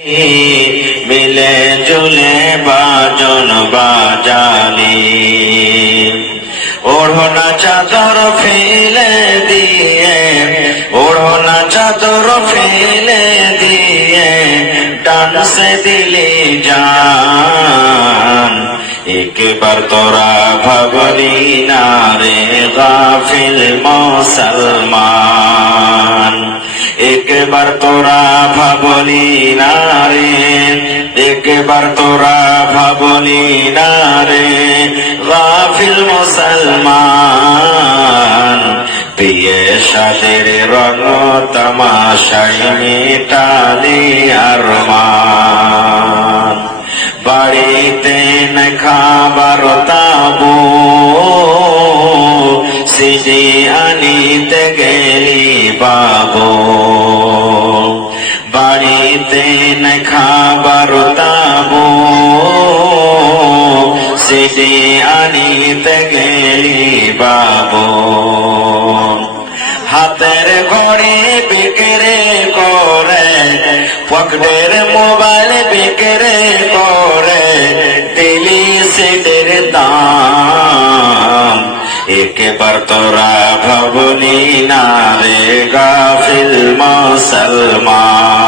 মিলে জুলে বাজন বাজালি, ওড়না চাদর ফেলে দিয়ে, ওড়না চাদর ফেলে দিয়ে ডান্সে দিলি জান। একবার তোরা ভাবলি না রে গাফিল মুসলমান, একবার তোরা ভাবলি না রে, একবার তোরা ভাবলি না রে গাফিল মুসলমান। প্রিয় সাদের রং তামাশায় মিটালি আরমান, বাড়িতে না খাবার তাবু সিজি আনিতে গেলি বাবু, বাড়িতে না খাবার তাবু সিজি আনিতে গেলি বাবু। হাতের ঘড়ি বিক্রি করে, পকেটের মোবাইল বিক্রি করে দিলি সিটের দাম। একবার তোরা ভাবনি না রে গাফিল মুসলমান।